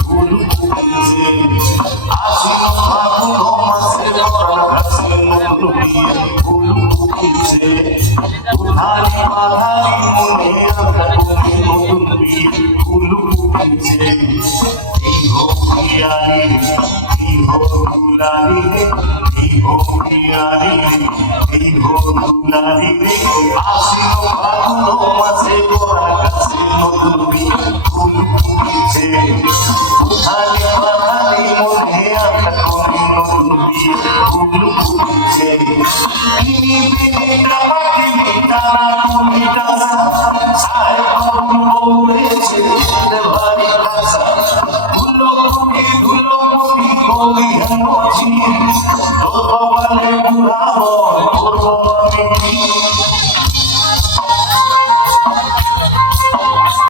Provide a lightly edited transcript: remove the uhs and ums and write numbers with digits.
ফুল ফুটেছে আশ্বিন ফাগুন মাসে পরাণ কাছে নতুন ফুল ফুটেছে উধারি বাধারি মনে আঁকা তুমি নতুন ফুল ফুটেছে এই ভোগিয়ারি এই ভোগুলারি এই ভোগিয়ারি এই ভোগুলারি আশ্বিন ফাগুন মাসে পরাণ কাছে নতুন ফুল ফুটেছে উধারি বাধারি মনে আঁকা তুমি নতুন ফুল ফুটেছে তিনি টাকা তুমি টাকা